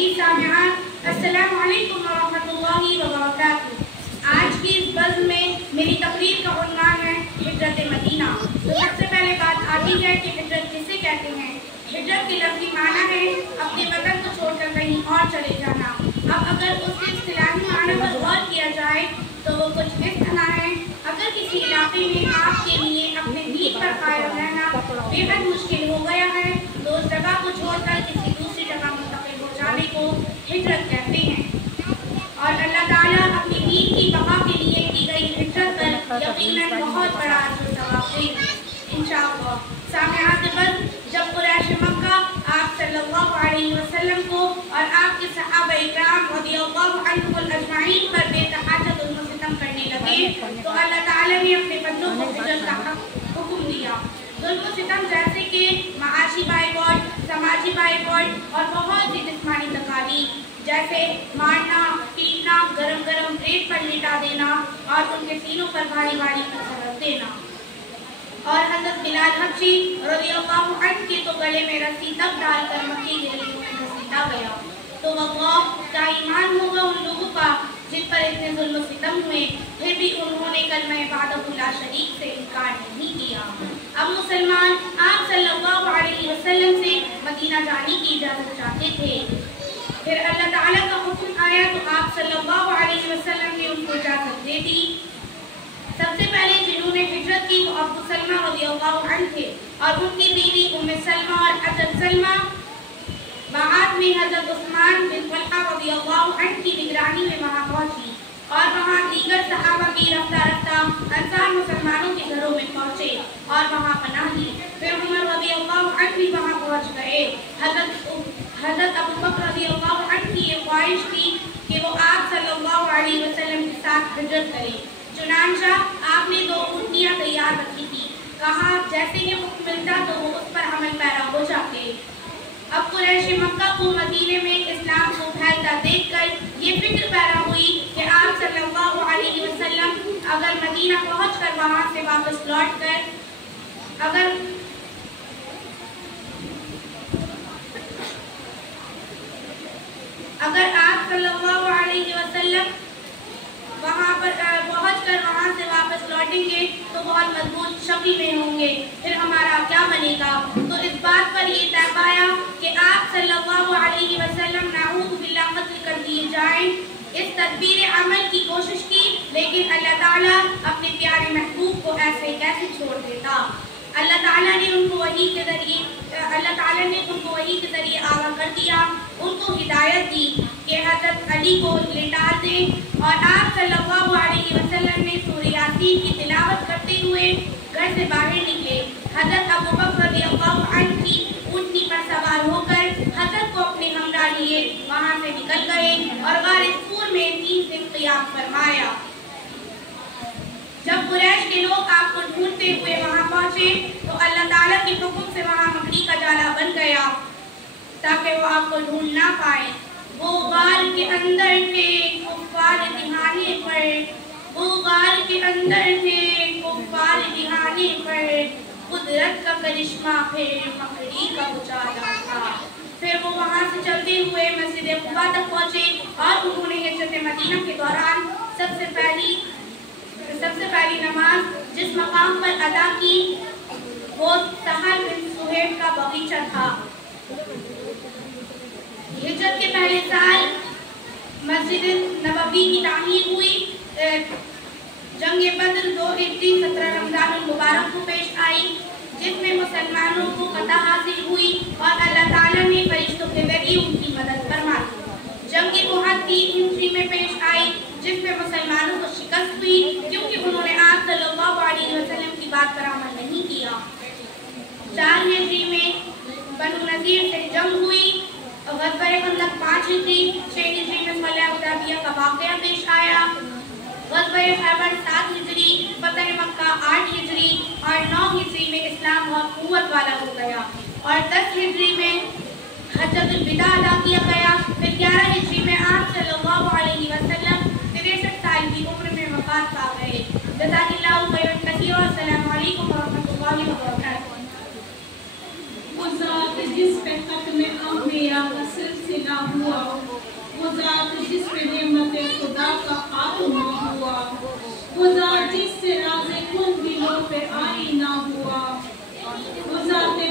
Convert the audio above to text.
عزیز سامعین، السلام علیکم ورحمۃ اللہ وبرکاتہ۔ آج کی اس بزم میں میری تقریر کا عنوان ہے ہجرت مدینہ۔ تو سب سے پہلے بات آتی ہے کہ ہجرت کسے کہتے ہیں۔ ہجرت کے لفظی معنی ہے اپنے وطن کو چھوڑ کر کہیں اور چلے جانا۔ اب اگر اس کے اصطلاحی معنی پر غور کیا جائے تو وہ کچھ اس طرح ہے: اگر کسی علاقے میں آپ کے لیے اپنے دین پر قائم رہنا بے حد مشکل ہو گیا ہے تو اس جگہ کو چھوڑ کر کسی دوسری جگہ منتقل ہو جانے کو ہجرت کہتے ہیں۔ اور اللہ تعالیٰ اپنی دین کی بقا کے لیے کی گئی ہجرت پر یقیناً بہت بڑا اجر و ثواب دے گا انشاءاللہ۔ سامعین بزم، جب قریش مکہ آپ صلی اللہ علیہ وسلم کو اور آپ کے صحابہ اکرام رضی اللہ عنہم اجمعین پر بے تحاشا ظلم و ستم کرنے لگے تو اللہ تعالیٰ نے اپنے بندوں کو ہجرت کا حکم دیا۔ ظلم و ستم جیسے کہ معاشی بائیکاٹ، سماجی بائیکاٹ اور بہت سی جسمانی تکالیف جیسے مارنا، پیٹنا، گرم گرم ریت پر لٹا دینا اور ان کے سینوں پر بھاری بھاری پتھر رکھ دینا۔ اور حضرت بلال حبشی رضی اللہ عنہ کے تو گلے میں رسی تک ڈال کر مکی کے ریتوں میں گھسیٹا گیا۔ تو واللہ کیا ایمان ہوگا ان لوگوں کا جن پر اتنے ظلم و ستم ہوئے پھر بھی انہوں نے کلمہ وحدہ لا شریک سے انکار نہیں کیا۔ اب مسلمان آپ صلی اللہ علیہ وسلم سے مدینہ جانے کی اجازت چاہتے تھے۔ پھر اللہ تعالیٰ کا حکم آیا تو آپ صلی اللہ علیہ وسلم نے ان کو اجازت دے دی۔ سب سے پہلے جنہوں نے ہجرت کی وہ ابو سلمہ رضی اللہ عنہ تھے اور ان کی بیوی ام سلمہ اور حضرت سلمہ بعد میں حضرت عثمان بن طلحہ رضی اللہ عنہ کی نگرانی میں وہاں پہنچی اور وہاں دیگر صحابہ بھی رفتہ رفتہ انصار مسلمانوں کے گھروں میں پہنچے اور وہاں پناہ لی۔ پھر عمر رضی اللہ عنہ بھی وہاں پہنچ گئے۔ حضرت ابو بکر رضی اللہ عنہ کی یہ خواہش تھی کہ وہ آپ صلی اللہ علیہ وسلم کے ساتھ ہجرت کریں، چنانچہ آپ نے 2 اونٹنیاں تیار رکھی تھی۔ کہا جیسے یہ حکم ملتا تو وہ اس پر عمل پیرا ہو جاتے۔ اب قریش مکہ کو مدینے میں اسلام کو پھیلتا دیکھ کر یہ فکر پیدا ہوئی کہ آپ صلی اللہ علیہ وسلم اگر مدینہ پہنچ کر وہاں سے واپس لوٹ کر اگر آپ صلی اللہ علیہ وسلم وہاں پر پہنچ کر وہاں سے واپس لوٹیں گے تو بہت مضبوط شکل میں ہوں گے، پھر ہمارا کیا بنے گا؟ تو اس بات پر یہ طے پایا کہ آپ صلی اللہ علیہ وسلم نعوذ باللہ قتل کر دیے جائیں۔ اس تدبیر عمل کی کوشش کی لیکن اللہ تعالیٰ اپنے پیارے محبوب کو ایسے کیسے چھوڑ دیتا۔ اللہ تعالیٰ نے ان کو وحی کے ذریعے آگاہ کر دیا، ان کو ہدایت دی کہ حضرت علی کو لٹا دیں اور آپ صلی اللہ علیہ وسلم نے سورہ یاسین کی تلاوت کرتے ہوئے گھر سے باہر نکلے۔ حضرت ابو بکر رضی اللہ عنہ کی اونٹنی پر سوار ہو کر حضرت کو اپنے ہمراہ لیے وہاں سے نکل گئے اور غار ثور میں 3 دن قیام فرمایا۔ جب قریش کے لوگ آپ کو ڈھونڈتے ہوئے وہاں پہنچے تو اللہ تعالیٰ کے حکم سے وہاں مکڑی کا جالا بن گیا تاکہ وہ آپ کو ڈھونڈ نہ پائے۔ وہ غار کے اندر تھے کفار دہانے پر، وہ غار کے اندر تھے کفار دہانے پر، قدرت کا کرشمہ پھر مکڑی کا اجالا تھا۔ پھر وہ وہاں سے چلتے ہوئے مسجد قباء تک پہنچے اور انہوں نے ہجرت مدینہ کے دوران سب سے پہلی نماز جس مقام پر ادا کی وہ سہل بن سہیب کا باغیچہ تھا۔ ہجرت کے پہلے سال مسجد نبوی کی تعمیر ہوئی۔ جنگ بدر 2 ہجری 17 رمضان المبارک کو پیش آئی جس میں مسلمانوں کو فتح حاصل ہوئی اور اللہ تعالیٰ نے فرشتوں کے ذریعے ان کی مدد فرمائی۔ جنگ احد 3 ہجری میں پیش آئی جس میں مسلمانوں کو شکست ہوئی کیونکہ انہوں نے آپ صلی اللہ علیہ وسلم کی بات پر عمل نہیں کیا۔ 4 ہجری میں بنو نذیر سے جنگ ہوئی۔ غزوہ خندق 5 ہجری، 6 ہجری میں صلح حدیبیہ کا واقعہ پیش آیا۔ غزوہ خیبر 7 ہجری، فتح مکہ 8 ہجری اور 9 ہجری میں اسلام بہت قوت والا ہو گیا اور 10 ہجری میں حجۃ الوداع ادا کیا گیا۔ پھر 11 ہجری میں آپ صلی اللہ علیہ وسلم 63 سال کی عمر میں وفات پا گئے۔ جزاک اللہ خیرا کثیرا۔ السلام علیکم ورحمۃ اللہ وبرکاتہ۔ وہ ذات جس پہ ختم انبیاء کا سلسلہ ہوا، وہ ذات جس پہ نعمت خدا کا آئینہ ہوا، وہ ذات جس سے راز کن دلوں پہ آئینہ ہوا، وہ ذات